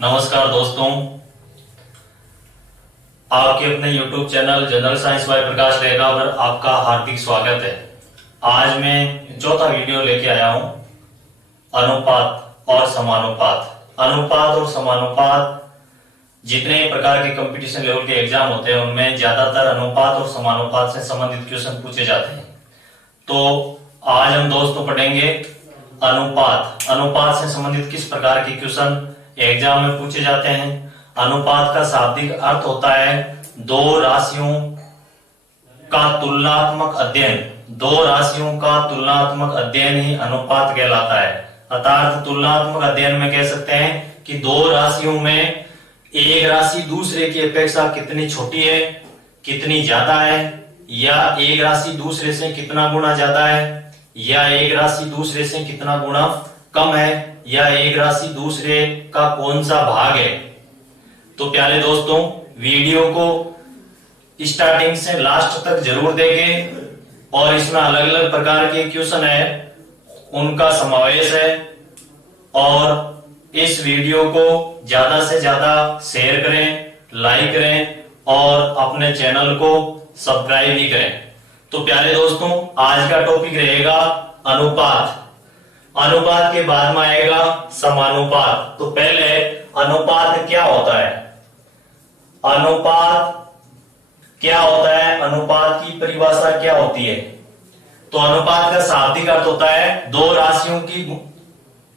नमस्कार दोस्तों, आपके अपने YouTube channel general science by Prakash रहेगा पर आपका हार्दिक स्वागत है। आज मैं चौथा वीडियो लेके आया हूं, अनुपात और समानुपात। अनुपात और समानुपात जितने प्रकार के कंपटीशन लेवल के एग्जाम होते हैं उनमें ज्यादातर अनुपात और समानुपात से संबंधित क्वेश्चन पूछे जाते हैं। तो आज हम दोस्तों पढ़ेंगे अनुपात। अनुपात से संबंधित किस प्रकार के क्वेश्चन एग्जाम में पूछे जाते हैं। अनुपात का शाब्दिक अर्थ होता है दो राशियों का तुलनात्मक अध्ययन। दो राशियों का तुलनात्मक अध्ययन ही अनुपात कहलाता है। अर्थात तुलनात्मक अध्ययन में कह सकते हैं कि दो राशियों में एक राशि दूसरे की अपेक्षा कितनी छोटी है, कितनी ज्यादा है, या एक राशि दूसरे से कितना गुना ज्यादा है, या एक राशि दूसरे से कितना गुना कम है, या एक राशि दूसरे का कौन सा भाग है। तो प्यारे दोस्तों, वीडियो को स्टार्टिंग से लास्ट तक जरूर देखें और इसमें अलग अलग प्रकार के क्वेश्चन है उनका समावेश है। और इस वीडियो को ज्यादा से ज्यादा शेयर करें, लाइक करें और अपने चैनल को सब्सक्राइब भी करें। तो प्यारे दोस्तों, आज का टॉपिक रहेगा अनुपात। अनुपात के बाद में आएगा समानुपात। तो पहले अनुपात क्या होता है, अनुपात क्या होता है, अनुपात की परिभाषा क्या होती है। तो अनुपात का शाब्दिक अर्थ होता है दो राशियों की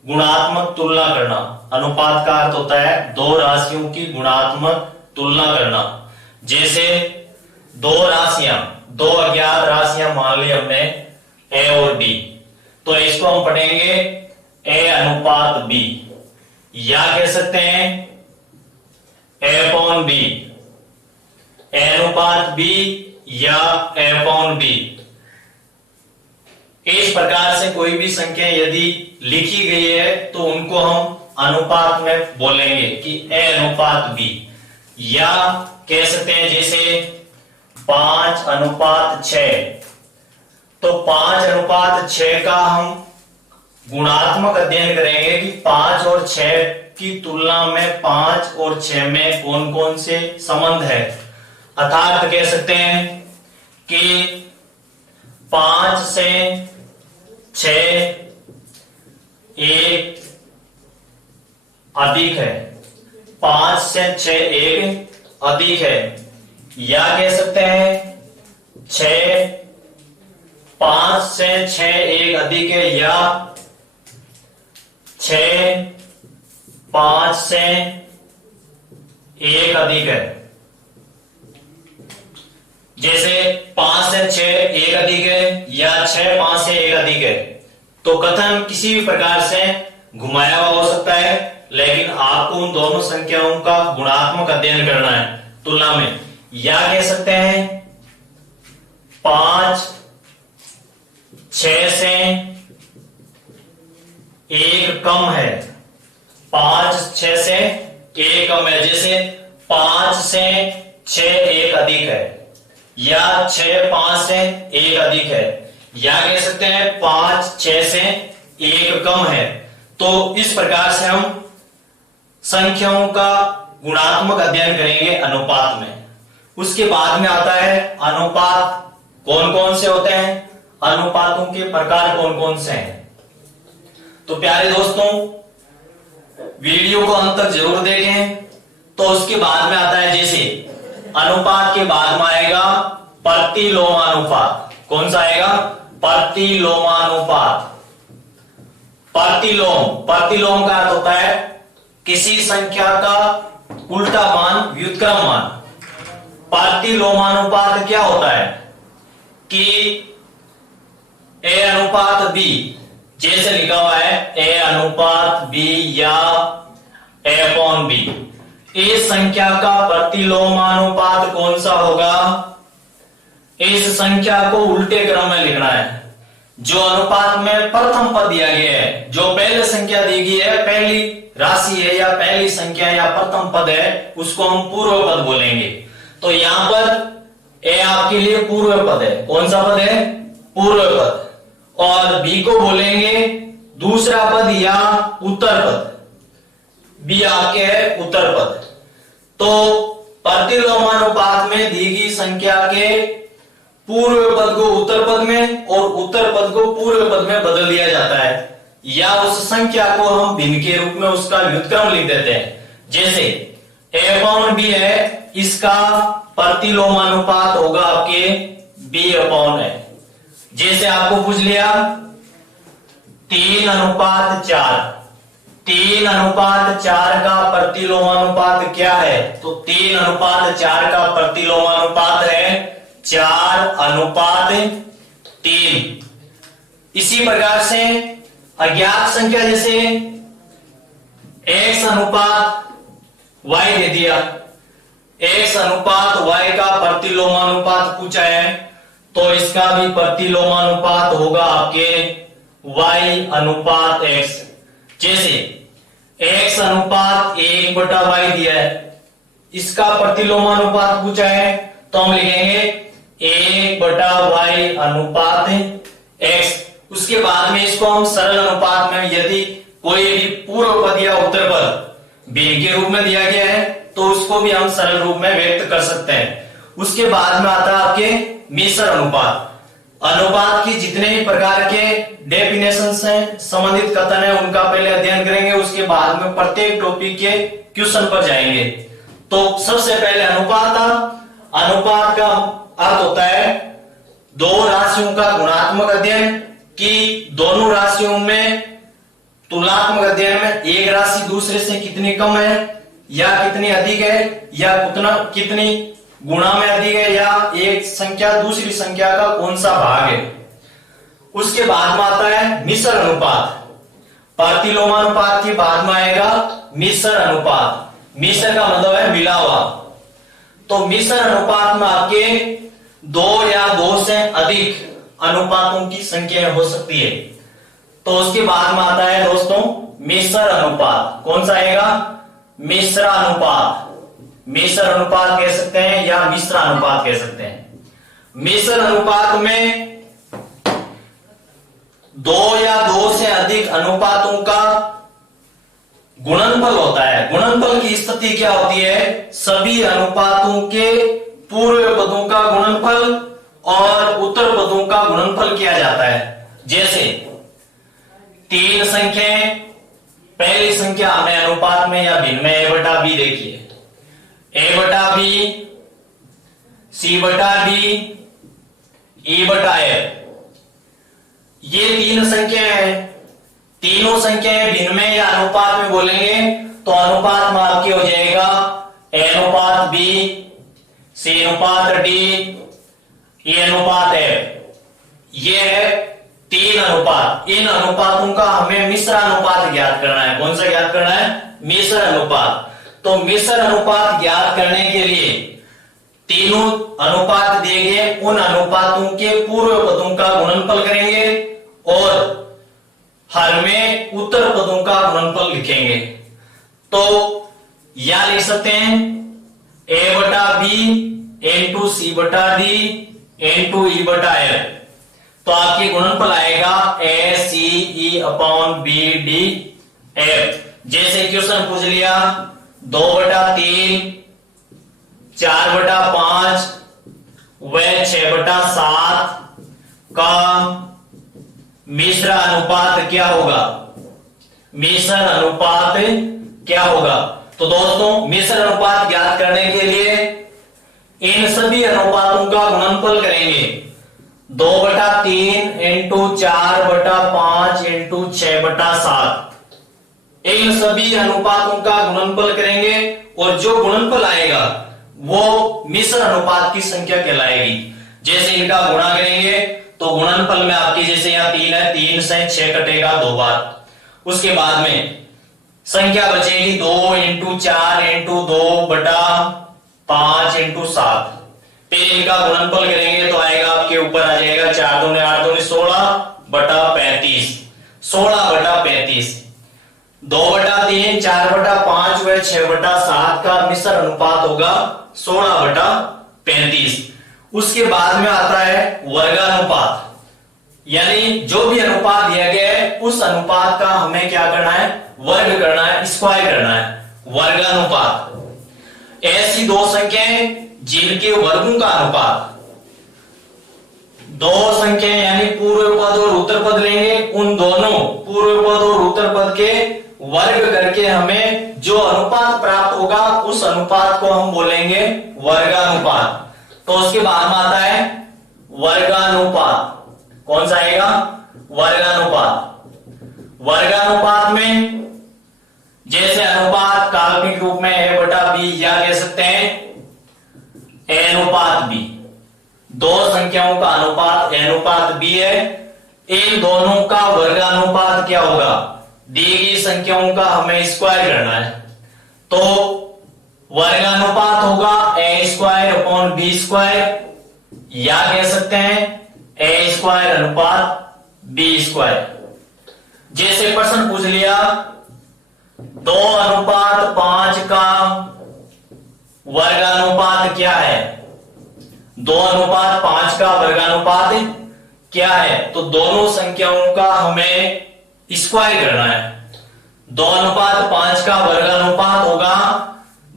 गुणात्मक तुलना करना। अनुपात का अर्थ होता है दो राशियों की गुणात्मक तुलना करना। जैसे दो राशियां, दो अज्ञात राशियां मान ली हमने ए और बी, तो इसको हम पढ़ेंगे ए अनुपात बी, या कह सकते हैं ए अपॉन बी, ए अनुपात बी या ए अपॉन बी। इस प्रकार से कोई भी संख्या यदि लिखी गई है तो उनको हम अनुपात में बोलेंगे कि ए अनुपात बी। या कह सकते हैं जैसे 5 अनुपात 6, तो 5 अनुपात 6 का हम गुणात्मक अध्ययन करेंगे कि 5 और 6 की तुलना में 5 और 6 में कौन कौन से संबंध है। अर्थात कह सकते हैं कि 5 से 6 एक अधिक है, 5 से 6 एक अधिक है। या कह सकते हैं 5 से 6 एक अधिक है, या 6 5 से एक अधिक है। जैसे 5 से 6 एक अधिक है या 6 5 से एक अधिक है। तो कथन किसी भी प्रकार से घुमाया हुआ हो सकता है, लेकिन आपको उन दोनों संख्याओं का गुणात्मक अध्ययन करना है तुलना में। या कह सकते हैं 5 6 से एक कम है, 5 6 से एक कम है। जैसे 5 से 6 एक अधिक है, या 6 5 से एक अधिक है। या कह सकते हैं 5 6 से एक कम है। तो इस प्रकार से हम संख्याओं का गुणात्मक अध्ययन करेंगे अनुपात में। उसके बाद में आता है अनुपात कौन कौन से होते हैं, अनुपातों के प्रकार कौन कौन से हैं। तो प्यारे दोस्तों, वीडियो को अंत तक जरूर देखें। तो उसके बाद में आता है जैसे अनुपात के बाद में आएगा प्रतिलोमानुपात। कौन सा आएगा, प्रतिलोमानुपात। प्रतिलोम का अर्थ होता है किसी संख्या का उल्टा मान, व्युत्क्रम मान। प्रतिलोमानुपात क्या होता है कि ए अनुपात बी, जैसे लिखा हुआ है ए अनुपात बी या ए अपॉन बी, इस संख्या का प्रतिलोमानुपात कौन सा होगा। इस संख्या को उल्टे क्रम में लिखना है। जो अनुपात में प्रथम पद दिया गया है, जो पहले संख्या दी गई है, पहली राशि है या पहली संख्या या प्रथम पद है, उसको हम पूर्व पद बोलेंगे। तो यहां पर ए आपके लिए पूर्व पद है। कौन सा पद है, पूर्व पद। और बी को बोलेंगे दूसरा पद या उत्तर पद। बी आपके है उत्तर पद। तो प्रतिलोमानुपात में दी गई संख्या के पूर्व पद को उत्तर पद में और उत्तर पद को पूर्व पद में बदल दिया जाता है, या उस संख्या को हम भिन्न के रूप में उसका व्युत्क्रम लिख देते हैं। जैसे a/b है, इसका प्रतिलोमानुपात होगा आपके b/a। जैसे आपको पूछ लिया 3:4, 3:4 का प्रतिलोमानुपात क्या है, तो 3:4 का प्रतिलोमानुपात है 4:3। इसी प्रकार से अज्ञात संख्या जैसे x/y दे दिया, x/y का प्रतिलोमानुपात पूछा है, तो इसका भी प्रतिलोमानुपात होगा आपके y/x। जैसे x/1/y दिया है, इसका प्रतिलोमानुपात पूछा है, तो हम लिखेंगे 1/y/x। उसके बाद में इसको हम सरल अनुपात में, यदि कोई भी पूर्व पद या उत्तर पद भिन्न के रूप में दिया गया है तो उसको भी हम सरल रूप में व्यक्त कर सकते हैं। उसके बाद में आता है आपके मिश्र अनुपात। अनुपात की जितने भी प्रकार के डेफिनेशंस हैं, संबंधित कथन है, उनका पहले अध्ययन करेंगे, उसके बाद में प्रत्येक टॉपिक के क्वेश्चन पर जाएंगे। तो सबसे पहले अनुपात था। अनुपात का अर्थ होता है दो राशियों का गुणात्मक अध्ययन, कि दोनों राशियों में तुलनात्मक अध्ययन में एक राशि दूसरे से कितनी कम है या कितनी अधिक है, या कितनी गुणा में अधिक है, या एक संख्या दूसरी संख्या का कौन सा भाग है। उसके बाद में आता है मिश्र अनुपात। प्रतिलोमानुपात के बाद में आएगा मिश्र अनुपात। मिश्र का मतलब है मिला हुआ। तो मिश्र अनुपात में आपके दो या दो से अधिक अनुपातों की संख्या हो सकती है। तो उसके बाद में आता है दोस्तों मिश्र अनुपात। कौन सा आएगा? मिश्र अनुपात। मिश्र अनुपात कह सकते हैं या मिश्र अनुपात कह सकते हैं। मिश्र अनुपात में दो या दो से अधिक अनुपातों का गुणनफल होता है। गुणनफल की स्थिति क्या होती है? सभी अनुपातों के पूर्व पदों का गुणनफल और उत्तर पदों का गुणनफल किया जाता है। जैसे तीन संख्याएं, पहली संख्या हमने अनुपात में या भिन्न में a/b देखी है। a/b, c/d, e/f, ये तीन संख्याएं हैं। तीनों संख्याएं भिन्न में या अनुपात में बोलेंगे तो अनुपात में आपके हो जाएगा a/b, c/d, e/f। ये है तीन अनुपात। इन अनुपातों का हमें मिश्र अनुपात ज्ञात करना है। कौन सा ज्ञात करना है? मिश्र अनुपात। तो मिश्र अनुपात ज्ञात करने के लिए तीनों अनुपात दिए गए, उन अनुपातों के पूर्व पदों का गुणनफल करेंगे और हर में उत्तर पदों का गुणनफल लिखेंगे। तो या लिख सकते हैं a/b into c/d into e/f। तो आपके गुणनफल आएगा ACE/BDF। जैसे क्वेश्चन पूछ लिया 2/3, 4/5 व 6/7 का मिश्र अनुपात क्या होगा? मिश्र अनुपात क्या होगा? तो दोस्तों मिश्र अनुपात ज्ञात करने के लिए इन सभी अनुपातों का गुणनफल करेंगे। 2/3 इंटू 4/5 इंटू 6/7। इन सभी अनुपातों का गुणनफल करेंगे और जो गुणनफल आएगा वो मिश्र अनुपात की संख्या कहलाएगी। जैसे इनका गुणा करेंगे तो गुणनफल में आपकी, जैसे यहाँ 3 है, 3 से 6 कटेगा 2 बार। उसके बाद में संख्या बचेगी 2 इंटू 4 इंटू 2/5 इंटू 7। फिर इनका गुणनफल करेंगे तो आएगा आपके ऊपर आ जाएगा 4 दूने 8 दूने 16/35। 16/35। 2/3, 4/5 व 6/7 का मिश्र अनुपात होगा 16/35। उसके बाद में आता है वर्गानुपात, यानी जो भी अनुपात दिया गया है उस अनुपात का हमें क्या करना है? वर्ग करना है, स्क्वायर करना है, वर्गानुपात। ऐसी दो संख्याएं जिनके वर्गों का अनुपात, दो संख्याएं यानी पूर्व पद और उत्तर पद लेंगे, उन दोनों पूर्व पद और उत्तर पद के वर्ग करके हमें जो अनुपात प्राप्त होगा उस अनुपात को हम बोलेंगे वर्गानुपात। तो उसके बाद में आता है वर्गानुपात। कौन सा आएगा? वर्गानुपात। वर्गानुपात में जैसे अनुपात काल्पनिक रूप में a/b या कह सकते हैं a अनुपात b, दो संख्याओं का अनुपात a अनुपात b है, इन दोनों का वर्गानुपात क्या होगा? दी गई संख्याओं का हमें स्क्वायर करना है, तो वर्गानुपात होगा a²/b², या कह सकते हैं a² अनुपात b²। जैसे प्रश्न पूछ लिया 2:5 का वर्गानुपात क्या है? 2:5 का वर्गानुपात क्या है? तो दोनों संख्याओं का हमें स्क्वायर करना है। 2:5 का वर्गानुपात होगा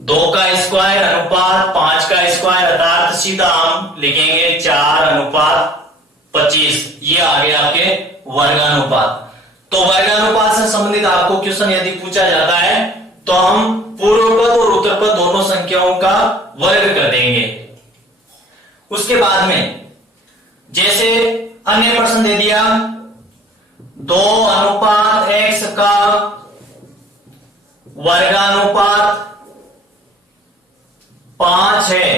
2 का स्क्वायर अनुपात 5 का स्क्वायर, अर्थात सीधा हम लिखेंगे 4:25। ये आ गया आपके वर्गानुपात। तो वर्गानुपात से संबंधित आपको क्वेश्चन यदि पूछा जाता है तो हम पूर्व पद और उत्तर पद दोनों संख्याओं का वर्ग कर देंगे। उसके बाद में जैसे अन्य प्रश्न दे दिया 2:x का वर्गानुपात 5 है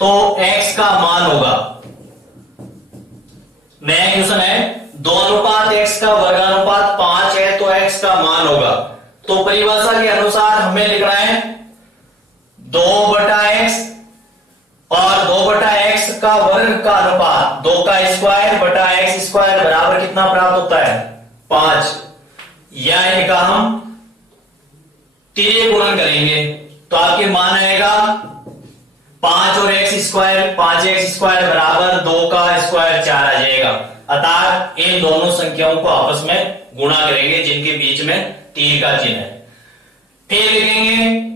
तो x का मान होगा। नया क्वेश्चन है 2:x का वर्गानुपात 5 है तो x का मान होगा। तो परिभाषा के अनुसार हमें लिखना है 2/x और 2/x का वर्ग का अनुपात 2 का स्क्वायर बटा x² बराबर कितना प्राप्त होता है? 5। या इनका हम तिर्यक गुणन करेंगे तो आपके मान आएगा 5 और x², 5x² बराबर 2 का स्क्वायर 4 आ जाएगा। अर्थात इन दोनों संख्याओं को आपस में गुणा करेंगे जिनके बीच में तीर का चिन्ह है। फिर लिखेंगे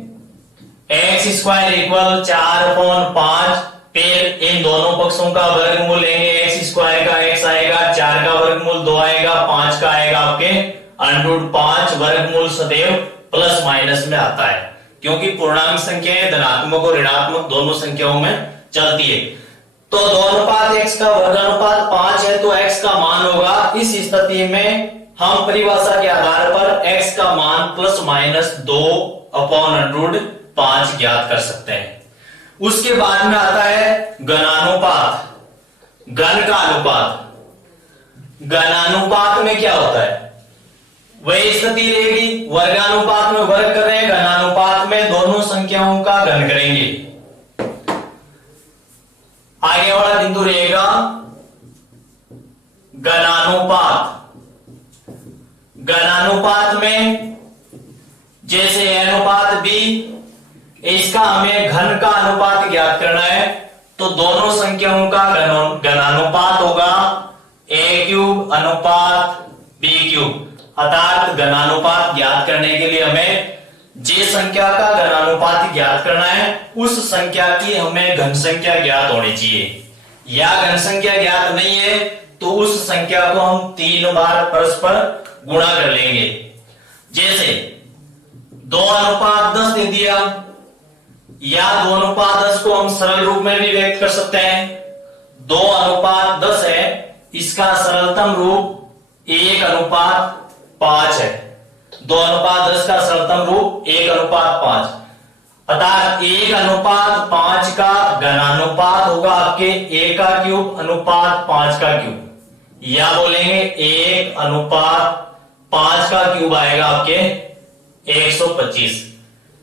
x² = 4/5। फिर इन दोनों पक्षों का वर्गमूल लेंगे, x² का x आएगा, 4 का वर्गमूल 2 आएगा, 5 का आएगा आपके √5। वर्गमूल सदैव प्लस माइनस में आता है क्योंकि पूर्णांक संख्याएं धनात्मक और ऋणात्मक दोनों संख्याओं में चलती है। तो 2:x का वर्गानुपात 5 है तो x का मान होगा। इस स्थिति में हम परिभाषा के आधार पर x का मान +/2/√5 ज्ञात कर सकते हैं। उसके बाद में आता है घनानुपात, घन का अनुपात। घनानुपात में क्या होता है? वही स्थिति रहेगी, वर्गानुपात में वर्ग कर रहे हैं, घनानुपात में दोनों संख्याओं का घन करेंगे। आगे वाला बिंदु रहेगा घनानुपात। घनानुपात में जैसे a अनुपात b, इसका हमें घन का अनुपात ज्ञात करना है तो दोनों संख्याओं का घनानुपात होगा a³ अनुपात b³। अर्थात घनानुपात ज्ञात करने के लिए हमें जिस संख्या का घनानुपात ज्ञात करना है उस संख्या की हमें घन संख्या ज्ञात होनी चाहिए, या घन संख्या ज्ञात नहीं है तो उस संख्या को हम 3 बार परस्पर गुणा कर लेंगे। जैसे 2:10 दे दिया, या 2:10 को हम सरल रूप में भी व्यक्त कर सकते हैं। 2:10 है, इसका सरलतम रूप 1:5 है। 2:10 का सरलतम रूप 1:5। अर्थात 1:5 का घनानुपात होगा आपके a³ अनुपात 5 का क्यूब, या बोलेंगे 1:5 का क्यूब आएगा आपके 125।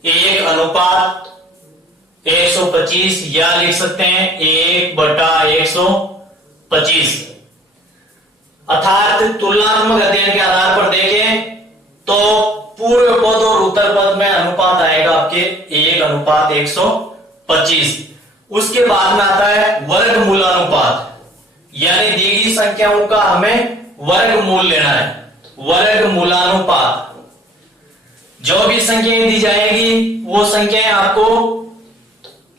1:125 या लिख सकते हैं 1/125। अर्थात तुलनात्मक अध्ययन के आधार पर देखें तो पूर्व पद और उत्तर पद में अनुपात आएगा आपके 1:125। उसके बाद में आता है वर्गमूलानुपात, यानी दी गई संख्याओं का हमें वर्गमूल लेना है। वर्गमूलानुपात जो भी संख्याएं दी जाएगी वो संख्याएं आपको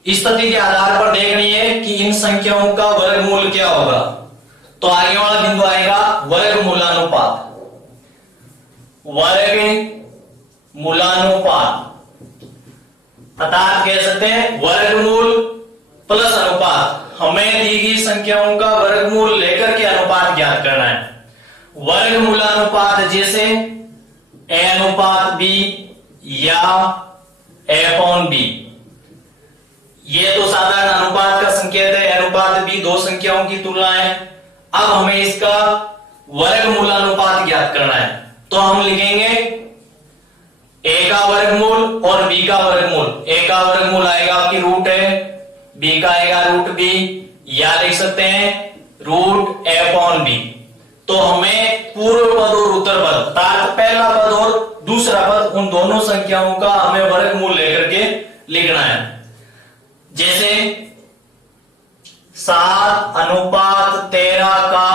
स्थिति के आधार पर देखनी है कि इन संख्याओं का वर्गमूल क्या होगा। तो आगे वाला बिंदु आएगा वर्गमूलानुपात। वर्गमूलानुपात अर्थात कह सकते हैं वर्गमूल प्लस अनुपात। हमें दी गई संख्याओं का वर्गमूल लेकर के अनुपात ज्ञात करना है। वर्गमूलानुपात जैसे a अनुपात b या a/b, ये तो साधारण अनुपात का संकेत है। अनुपात b दो संख्याओं की तुलना है। अब हमें इसका वर्गमूलानुपात ज्ञात करना है। तो हम लिखेंगे a का वर्गमूल और b का वर्गमूल। a का वर्गमूल आएगा आपकी रूट है, b का आएगा रूट b, या लिख सकते हैं रूट a/b। तो हमें पूर्व पद और उत्तर पद अर्थात पहला पद और दूसरा पद उन दोनों संख्याओं का हमें वर्गमूल लेकर के लिखना है। जैसे 7:13 का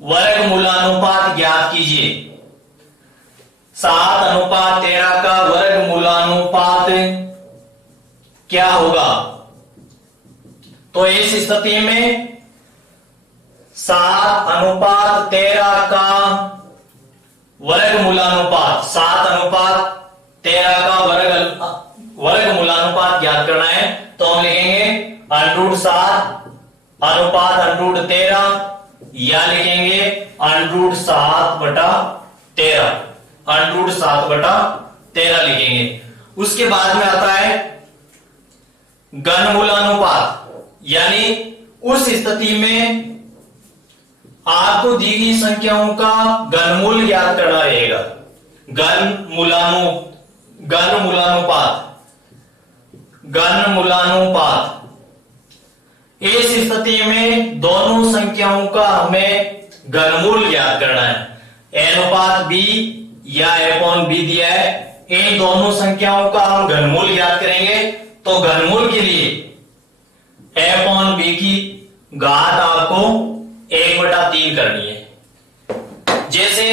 वर्गमूलानुपात ज्ञात कीजिए। 7:13 का वर्गमूलानुपात क्या होगा? तो इस स्थिति में 7:13 का वर्गमूलानुपात 7:13 का वर्गमूलानुपात ज्ञात करना है। तो हम लिखेंगे √7 अनुपात √13, या लिखेंगे √7/13 √7/13 लिखेंगे। उसके बाद में आता है घनमूलानुपात, यानी उस स्थिति में आपको दी गई संख्याओं का घनमूल ज्ञात करना रहेगा। घनमूलानुपात इस स्थिति में दोनों संख्याओं का हमें घनमूल ज्ञात करना है। a अनुपात b या a/b दिया है, इन दोनों संख्याओं का हम घनमूल ज्ञात करेंगे। तो घनमूल के लिए a/b की घात आपको 1/3 करनी है। जैसे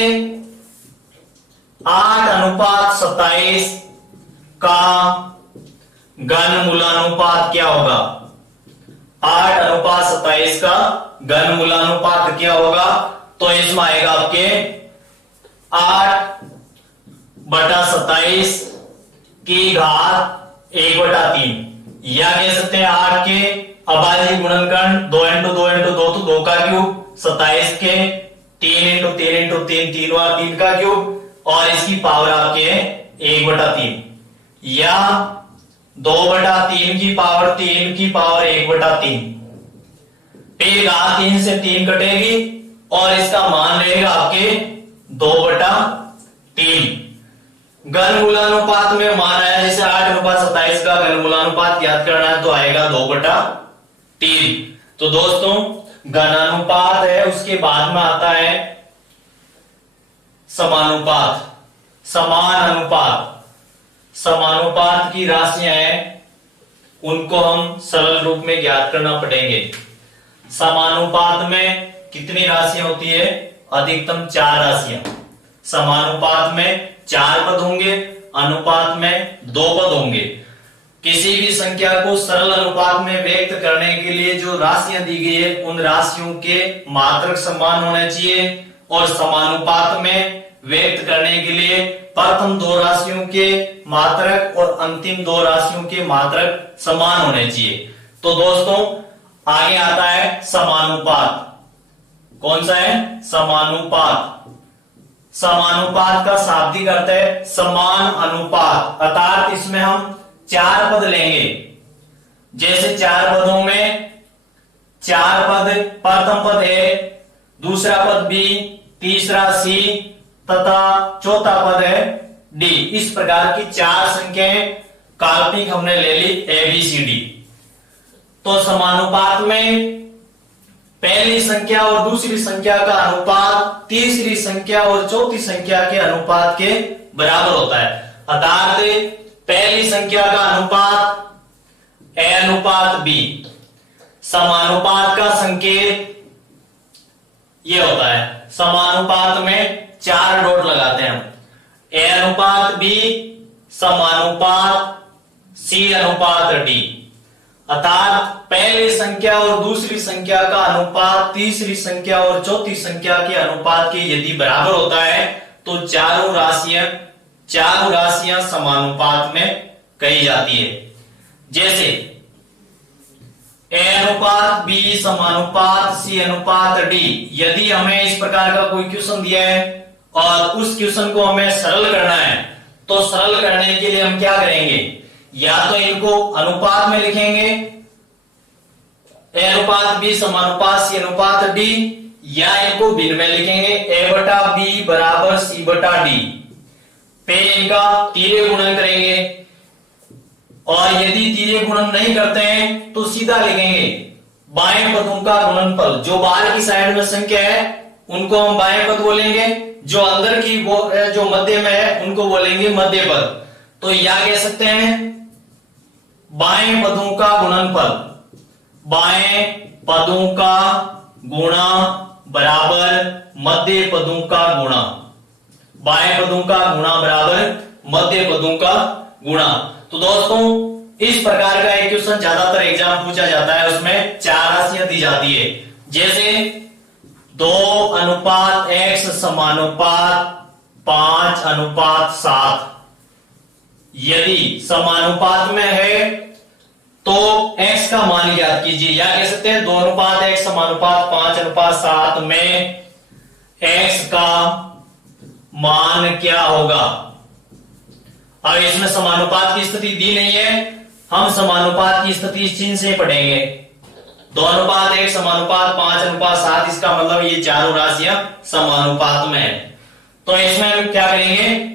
8:27 का घनमूलानुपात क्या होगा? 8:27 का घनमूलानुपात क्या होगा? तो इसमें आएगा आपके 8/27 की घात 1/3, या कह सकते हैं 8 के अभाज्य गुणनखंड 2 × 2 × 2 तो 2 का क्यूब, 27 के 3 × 3 × 3 3 बार 3 का क्यूब, और इसकी पावर आपके 1/3, या 2/3 की पावर 3 की पावर 1/3। फिर घात 3 से 3 कटेगी और इसका मान रहेगा आपके 2/3। घनमूलानुपात में मान आया जैसे 8:27 का घनमूलानुपात ज्ञात करना है, तो आएगा 2/3। तो दोस्तों घनानुपात है, उसके बाद में आता है समानुपात। समानुपात की राशियां हैं, उनको हम सरल रूप में ज्ञात करना पड़ेंगे। समानुपात में कितनी राशियां होती है? अधिकतम 4 राशियां। समानुपात में 4 पद होंगे, अनुपात में 2 पद होंगे। किसी भी संख्या को सरल अनुपात में व्यक्त करने के लिए जो राशियां दी गई है उन राशियों के मात्रक समान होने चाहिए, और समानुपात में व्यक्त करने के लिए प्रथम 2 राशियों के मात्रक और अंतिम 2 राशियों के मात्रक समान होने चाहिए। तो दोस्तों आगे आता है समानुपात। कौन सा है? समानुपात। समानुपात का शाब्दिक अर्थ है समान अनुपात, अर्थात इसमें हम 4 पद लेंगे। जैसे 4 पदों में 4 पद, प्रथम पद है, दूसरा पद बी, तीसरा सी तथा चौथा पद है डी। इस प्रकार की 4 संख्याएं काल्पनिक हमने ले ली ए बी सी डी। तो समानुपात में पहली संख्या और दूसरी संख्या का अनुपात तीसरी संख्या और चौथी संख्या के अनुपात के बराबर होता है, अर्थात पहली संख्या का अनुपात ए अनुपात बी। समानुपात का संकेत ये होता है, समानुपात में 4 डॉट लगाते हैं हम। ए अनुपात बी समानुपात सी अनुपात डी, अर्थात पहली संख्या और दूसरी संख्या का अनुपात तीसरी संख्या और चौथी संख्या के अनुपात के यदि बराबर होता है तो चारों राशियां समानुपात में कही जाती है। जैसे ए अनुपात बी समानुपात सी अनुपात डी, यदि हमें इस प्रकार का कोई क्वेश्चन दिया है और उस क्वेश्चन को हमें सरल करना है तो सरल करने के लिए हम क्या करेंगे, या तो इनको अनुपात में लिखेंगे ए अनुपात बी समानुपात सी अनुपात डी, या इनको भिन्न में लिखेंगे ए बटा बी बराबर सी बटा डी, फिर इनका तीरे गुणन करेंगे और यदि तीरे गुणन नहीं करते हैं तो सीधा लिखेंगे बाएं पदों का गुणनफल। जो बाहर की साइड में संख्या है उनको हम बाएं पद बोलेंगे, जो अंदर की जो मध्य में है उनको बोलेंगे मध्य पद। तो या कह सकते हैं बाएं पदों का गुणनफल, बाएं पदों का गुणा बराबर मध्य पदों का गुणा, बाएं पदों का गुणा बराबर मध्य पदों का गुणा। तो दोस्तों इस प्रकार का एक क्वेश्चन ज्यादातर एग्जाम पूछा जाता है, उसमें चार राशियां दी जाती है। जैसे 2:x समानुपात 5:7, यदि समानुपात में है तो x का मान ज्ञात कीजिए, या कह सकते हैं 2:x समानुपात 5:7 में x का मान क्या होगा। अब इसमें समानुपात की स्थिति दी नहीं है, हम समानुपात की स्थिति इस चिन्ह से पढ़ेंगे। 2:1 समानुपात 5:7, इसका मतलब ये चारों राशियां समानुपात में है। तो इसमें हम क्या करेंगे,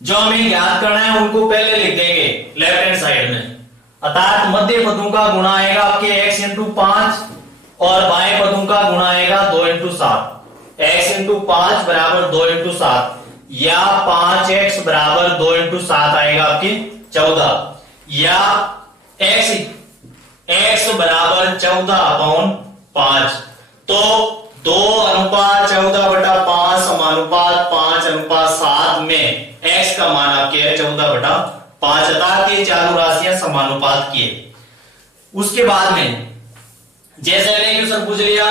जो हमें ज्ञात करना है उनको पहले लिख देंगे लेफ्ट हैंड साइड में, अर्थात मध्य पदों का गुणा आएगा आपके x इंटू 5 और बाएं पदों का गुणा आएगा 2 इंटू 7। x इंटू 5 बराबर 2 इंटू 7, या 5x बराबर 2 इंटू 7 आएगा आपकी 14, या x बराबर 14/5। तो 2:14/5 समानुपात 5:7 में x का मान आपके है 14/5, अर्थात ये चारों राशियां समानुपात की है। उसके बाद में जैसे मैंने क्वेश्चन पूछ लिया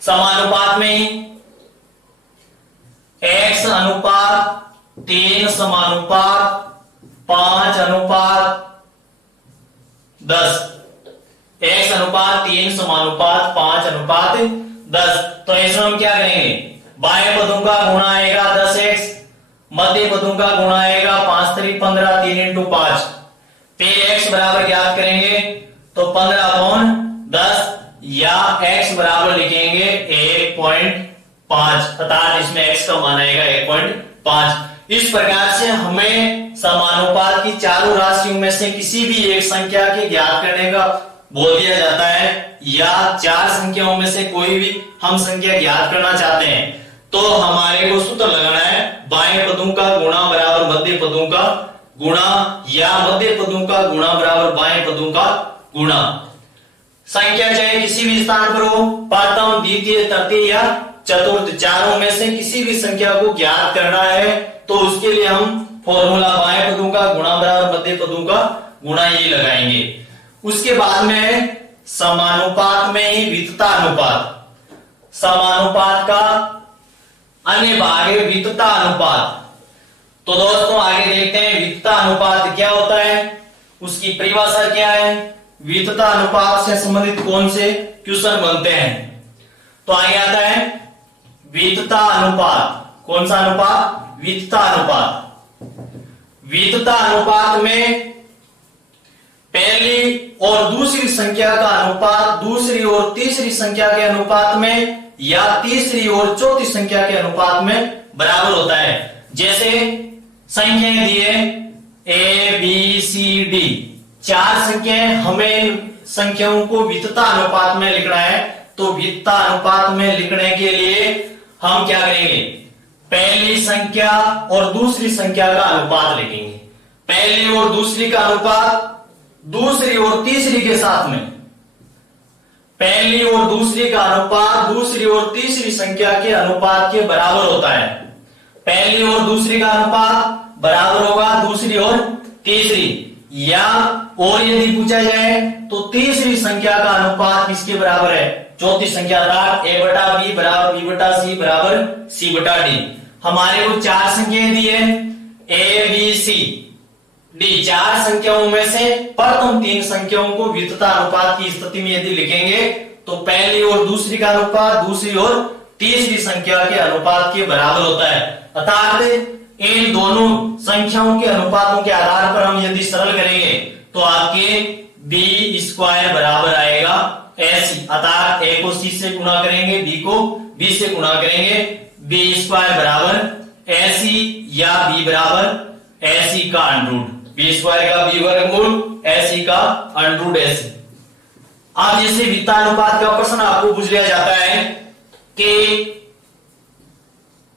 समानुपात में ही x अनुपात 3 समानुपात 5:10, x अनुपात 3 समानुपात 5:10। तो इसमें हम क्या करेंगे, बाएं पदों का गुणा आएगा 10x, मध्य पदों का गुणा आएगा 5 3 15, 3 इंटू 5, फिर x बराबर ज्ञात करेंगे तो 15/10, या x बराबर लिखेंगे 1.5, अर्थात इसमें x का मान आएगा 1.5। इस प्रकार से हमें समानुपात की चारों राशियों में से किसी भी एक संख्या के ज्ञात करने का बोल दिया जाता है, या चार संख्याओं में से कोई भी हम संख्या ज्ञात करना चाहते हैं तो हमारे को सूत्र लगाना है बाएं पदों का गुणा बराबर मध्य पदों का गुणा, या मध्य पदों का गुणा बराबर बाएं पदों का गुणा। संख्या चाहे किसी भी स्थान पर हो, प्रथम द्वितीय तृतीय या चतुर्थ, चारों में से किसी भी संख्या को ज्ञात करना है तो उसके लिए हम फॉर्मूला बाएं पदों का गुणा बराबर मध्य पदों का गुणा ये लगाएंगे। उसके बाद में समानुपात में ही वितता अनुपात, समानुपात का अन्य भाग है वितता अनुपात। तो दोस्तों आगे देखते हैं वितता अनुपात क्या होता है, उसकी परिभाषा क्या है, वितता अनुपात से संबंधित कौन से क्वेश्चन बनते हैं। तो आगे आता है वितता अनुपात। कौन सा अनुपात, वितता अनुपात। वितता अनुपात में पहली और दूसरी संख्या का अनुपात दूसरी और तीसरी संख्या के अनुपात में, या तीसरी और चौथी संख्या के अनुपात में बराबर होता है। जैसे संख्याएं दिए ए बी सी डी, चार संख्याएं, हमें संख्याओं को वितता अनुपात में लिखना है। तो वितता अनुपात में लिखने के लिए हम क्या करेंगे, पहली संख्या और दूसरी संख्या का अनुपात लिखेंगे। पहली और दूसरी का अनुपात दूसरी और तीसरी के साथ में, पहली और दूसरी का अनुपात दूसरी और तीसरी संख्या के अनुपात के बराबर होता है। पहली और दूसरी का अनुपात बराबर होगा दूसरी और तीसरी, या और यदि पूछा जाए तो तीसरी संख्या का अनुपात किसके बराबर है? चौथी संख्या अर्थात a बटा b बराबर b बटा c बराबर c बटा d। हमारे को चार संख्याएं दी है a b c d। चार संख्याओं में से प्रथम तीन संख्याओं को वितता अनुपात की स्थिति में यदि लिखेंगे तो पहली और दूसरी का अनुपात दूसरी और तीसरी संख्या के अनुपात के बराबर होता है। अर्थात इन दोनों संख्याओं के अनुपातों के आधार पर हम यदि सरल करेंगे तो आपके b स्क्वायर बराबर आएगा ac। अर्थात a को c से गुणा करेंगे, b को b से गुणा करेंगे, b स्क्वायर बराबर ac या b बराबर ac का अंडरूट, b स्क्वायर का b वर्गमूल ac का अंडरूट ac। अब जैसे वित्तानुपात का प्रश्न आपको पूछ लिया जाता है कि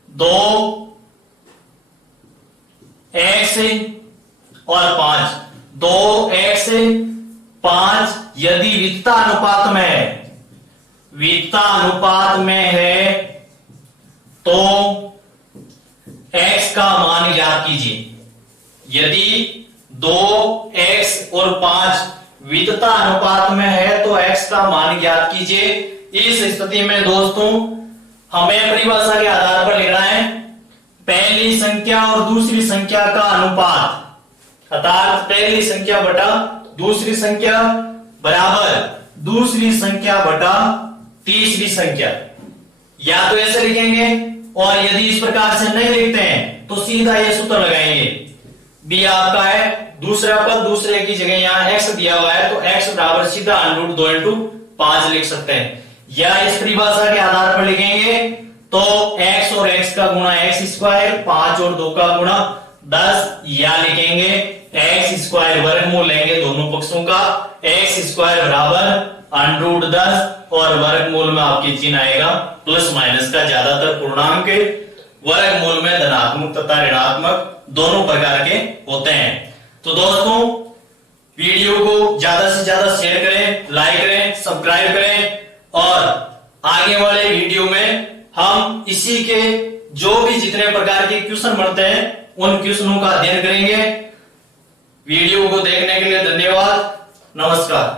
2x और 5, 2x 5 यदि वित्ता अनुपात में है, वित्ता अनुपात में है तो x का मान ज्ञात कीजिए। यदि 2x और 5 वित्ता अनुपात में है तो x का मान ज्ञात कीजिए। इस स्थिति में दोस्तों हमें परिभाषा के आधार पर लिखना है पहली संख्या और दूसरी संख्या का अनुपात, अर्थात पहली संख्या बटा दूसरी संख्या बराबर दूसरी संख्या बटा तीसरी संख्या। या तो ऐसे लिखेंगे, और यदि इस प्रकार से नहीं लिखते हैं तो सीधा ये सूत्र लगाएंगे। b आपका है दूसरा पद, दूसरे की जगह यहाँ x दिया हुआ है तो x बराबर सीधा अंडरूट 2 इंटू 5 लिख सकते हैं। या इस परिभाषा के आधार पर लिखेंगे तो x और x का गुणा x स्क्वायर, 5 और 2 का गुणा 10, या लिखेंगे x स्क्वायर वर्गमूल लेंगे दोनों पक्षों का, x स्क्वायर बराबर अंडरूट 10 और वर्गमूल में आपके चिन्ह आएगा प्लस माइनस का। ज्यादातर पूर्णांक के वर्गमूल में धनात्मक तथा ऋणात्मक दोनों प्रकार के होते हैं। तो दोस्तों वीडियो को ज्यादा से ज्यादा शेयर करें, लाइक करें, सब्सक्राइब करें, और आगे वाले वीडियो में हम इसी के जो भी जितने प्रकार के क्वेश्चन बनते हैं उन क्वेश्चनों का अध्ययन करेंगे। वीडियो को देखने के लिए धन्यवाद, नमस्कार।